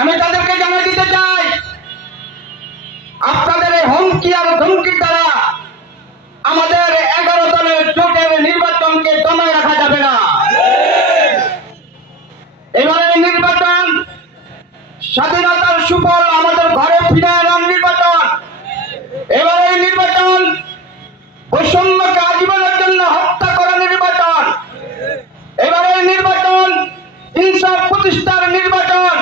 আমি তাদেরকে জানিয়ে দিতে চাই, আপনাদের এই হুমকি আর ধমকির দ্বারা আমাদের 11 দলের জোটের নির্বাচনকে দমায় রাখা যাবে না। এবারে নির্বাচন স্বাধীনতার সুফল আমাদের ঘরে ফিরে আনার নির্বাচন। এবারে নির্বাচন বৈষম্যকে আজীবনের জন্য হত্যা করার নির্বাচন। এবারে নির্বাচন ইনসাফ প্রতিষ্ঠার নির্বাচন।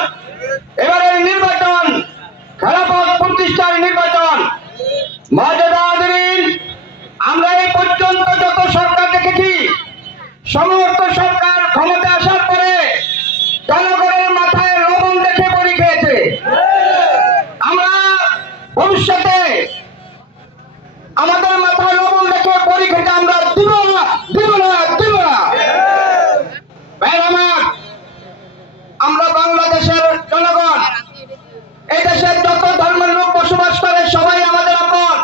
এবারে নির্বাচন খেলাফত প্রতিষ্ঠার নির্বাচন। মর্যাদাধীন, আমরা এই পর্যন্ত যত সরকার দেখেছি, সমস্ত সরকার ক্ষমতা আসার পরে জনগণের মাথায় লবণ দেখে বড়ি খেয়েছে। আমরা ভবিষ্যতে আমাদের মাথায় লবণ দেখে বড়ি খেতে আমরা দিব না, দিব না, দিব না। আমরা বাংলাদেশের জনগণ, এই দেশের যত ধর্মের লোক বসবাস করে সবাই আমাদের আপন।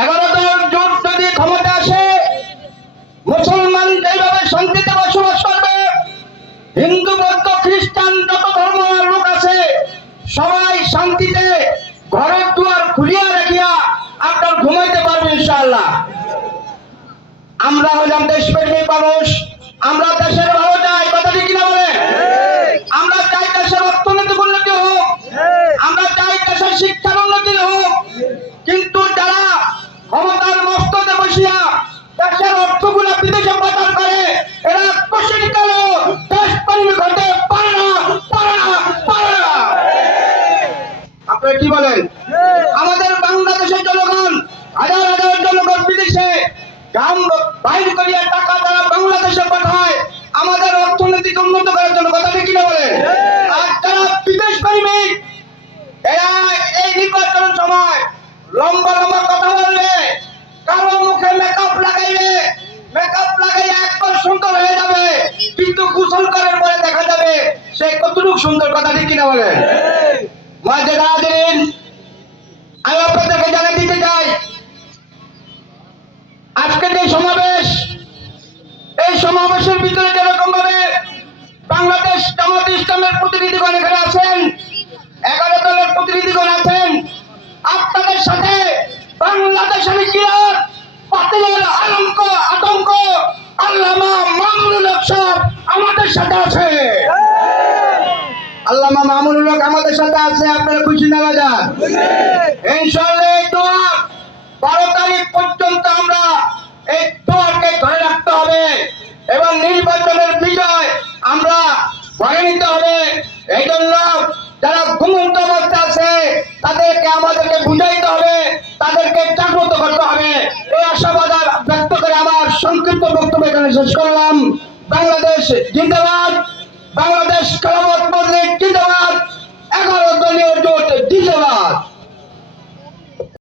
11 দল জোট যদি ক্ষমতা আসে, মুসলমান যেভাবে শান্তিতে বসবাস করবে, হিন্দু বৌদ্ধ খ্রিস্টান যত ধর্মের লোক আছে সবাই শান্তিতে ঘরের দুয়ার খুলিয়া রাখিয়া আপনার ঘুমাইতে পারবে ইনশাআল্লাহ। আমরা হলাম দেশপ্রেমী মানুষ, আমরা দেশের ভালো চাই, কথা ঠিক কিনা বলে? আমরা চাই দেশের অর্থনৈতিক উন্নতি হোক, আমরা চাই দেশের শিক্ষার উন্নতি হোক, কিন্তু যারা ক্ষমতার মস্তদে বসিয়া দেশের অর্থগুলো বিদেশে পাচার করে, এরা কোশিনকালে দেশপ্রেমী হতে পারে না, পারে না, পারে না। আপনারা কি বলেন? আমাদের বাংলাদেশের জনগণ, হাজার হাজার জনগণ বিদেশে গ্রাম বাইর করিয়া টাকা তারা বাংলাদেশে পাঠায় আমাদের অর্থনৈতিক উন্নত করার জন্য, কথা ঠিক কিনা বলেন? আর যারা বিদেশ প্রেমিক, এরা এই নির্বাচনের সময় লম্বা লম্বা কথা বলবে, কারো মুখে মেকআপ লাগাইবে, মেকআপ লাগাইয়া একবার সুন্দর হয়ে যাবে, কিন্তু গোসল করার পরে দেখা যাবে সে কতটুকু সুন্দর, কথা ঠিক কিনা বলেন? মর্যাদাধীন, আমি আপনাদেরকে জানিয়ে দিতে চাই, আজকে যে সমাবেশ, এই সমাবেশের ভিতরে যেরকম ভাবে বাংলাদেশ জামাত ইসলামের প্রতিনিধিগণ এখানে আছেন, 11 দলের প্রতিনিধিগণ আছেন, আপনাদের সাথে বাংলাদেশের ইতিহাস বাতিলের আতঙ্ক আল্লামা মামুনুল হক সাহেব আমাদের সাথে আছে। আল্লামা মামুনুল হক আমাদের সাথে আছে, আপনারা খুশি না বাজার? ইনশাআল্লাহ এই দোয়া 12 তারিখ পর্যন্ত আমরা এই দোয়াকে ধরে রাখতে হবে এবং নির্বাচনের বিজয় আমরা ধরে নিতে হবে। এই জন্য যারা ঘুমন্ত অবস্থা আছে তাদেরকে আমাদেরকে বুঝাইতে হবে, তাদেরকে জাগ্রত করতে হবে। এই আশাবাদ ব্যক্ত করে আমার সংক্ষিপ্ত বক্তব্য এখানে শেষ করলাম। বাংলাদেশ জিন্দাবাদ, বাংলাদেশ খেলাফত মজলিস জিন্দাবাদ, 11 দলীয় জোট জিন্দাবাদ।